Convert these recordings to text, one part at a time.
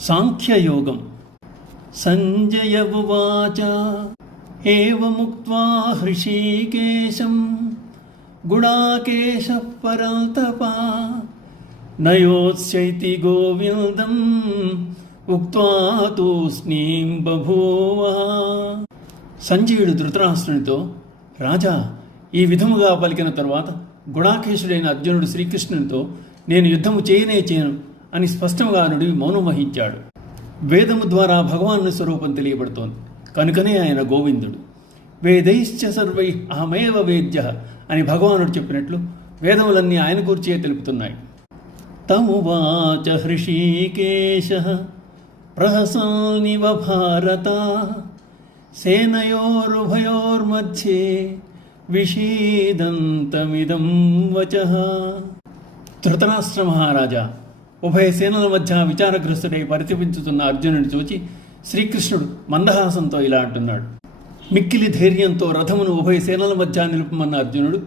సాంఖ్యయోగం. సంజయ ఉవాచ ఏవముక్త్వా హృషీకేశం గుడాకేశః పరంతప నయోత్స్యైతి గోవిందం ఉక్త్వా తూష్ణీం బభూవ. సంజయుడు ధృతరాష్ట్రునితో, రాజా, ఈ విధముగా పలికిన తరువాత గుడాకేశుడైన అర్జునుడు శ్రీకృష్ణునితో, నేను యుద్ధము చేయను అని స్పష్టంగా నుడివి మౌనం వహించాడు. వేదము ద్వారా భగవాను స్వరూపం తెలియబడుతోంది కనుకనే ఆయన గోవిందుడు. వేదైశ్చ సర్వై అహమేవ వేద్య అని భగవానుడు చెప్పినట్లు వేదములన్నీ ఆయన గూర్చే తెలుపుతున్నాయి. తమువాచ హృషీకేశః ప్రహసన్నివ భారత సేనయోరుభయోర్మధ్యే విషీదంతమిదం వచః. ధృతరాష్ట్ర మహారాజా, ఉభయ సేనల మధ్య విచారగ్రస్తుడై పరితపించుతున్న అర్జునుడిని చూచి శ్రీకృష్ణుడు మందహాసంతో ఇలా అంటున్నాడు. మిక్కిలి ధైర్యంతో రథమును ఉభయ సేనల మధ్య నిలుపమన్న అర్జునుడు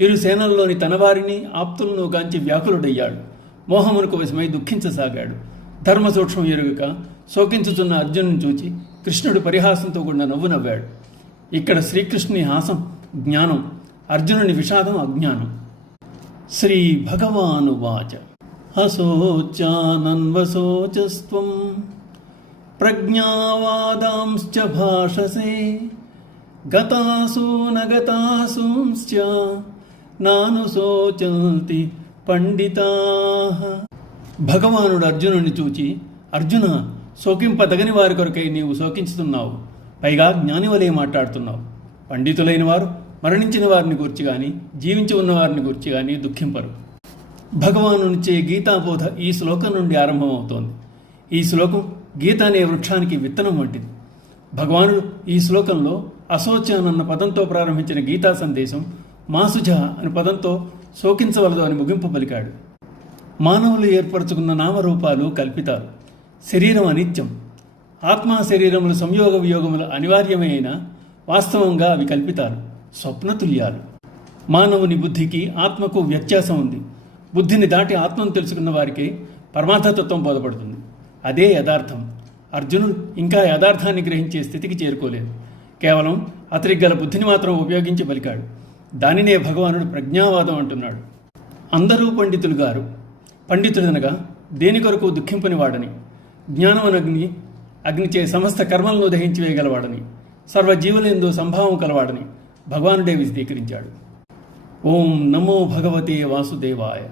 ఇరు సేనల్లోని తన వారిని ఆప్తులను గాంచి వ్యాకులుడయ్యాడు. మోహమునకు వశమై దుఃఖించసాగాడు. ధర్మ సూక్ష్మం ఎరుగక శోకించుతున్న అర్జునుని చూచి కృష్ణుడు పరిహాసంతో కూడిన నవ్వు నవ్వాడు. ఇక్కడ శ్రీకృష్ణుని హాసం జ్ఞానం, అర్జునుని విషాదం అజ్ఞానం. శ్రీ భగవానువాచ అశోచానన్వశోచస్త్వం ప్రజ్ఞావాదాంశ్చ భాషసే గతాసూనగతాసూంశ్చ నానుశోచంతి పండితాః. భగవానుడు అర్జునుడిని చూచి, అర్జున, శోకింపదగని వారి కొరకై నీవు శోకించుతున్నావు, పైగా జ్ఞాని వలె మాట్లాడుతున్నావు. పండితులైన వారు మరణించిన వారిని గురించి కానీ జీవించి ఉన్న వారిని గురించి కానీ దుఃఖింపరు. భగవానునిచే గీతాబోధ ఈ శ్లోకం నుండి ఆరంభమవుతోంది. ఈ శ్లోకం గీత అనే వృక్షానికి విత్తనం వంటిది. భగవానుడు ఈ శ్లోకంలో అశోచనన్న పదంతో ప్రారంభించిన గీతా సందేశం మాసుజ అనే పదంతో శోకించవలదు అని ముగింపు పలికాడు. మానవులు ఏర్పరచుకున్న నామరూపాలు కల్పితాలు. శరీరం అనిత్యం. ఆత్మ శరీరములు సంయోగ వియోగములు అనివార్యమే అయినా వాస్తవంగా అవి కల్పితాలు, స్వప్నతుల్యాలు. మానవుని బుద్ధికి ఆత్మకు వ్యత్యాసం ఉంది. బుద్ధిని దాటి ఆత్మను తెలుసుకున్న వారికి పరమార్థతత్వం బోధపడుతుంది. అదే యథార్థం. అర్జునుడు ఇంకా యథార్థాన్ని గ్రహించే స్థితికి చేరుకోలేదు. కేవలం అతనికి గల బుద్ధిని మాత్రం ఉపయోగించి పలికాడు. దానినే భగవానుడు ప్రజ్ఞావాదం అంటున్నాడు. అందరూ పండితులు గారు. పండితుడనగా దేని కొరకు దుఃఖింపని వాడని, జ్ఞానమనగ్ని అగ్నిచే సమస్త కర్మలను దహించి వేయగలవాడని, సర్వజీవులందు సంభావం కలవాడని భగవానుడే విశదీకరించాడు. ఓం నమో భగవతే వాసుదేవాయ.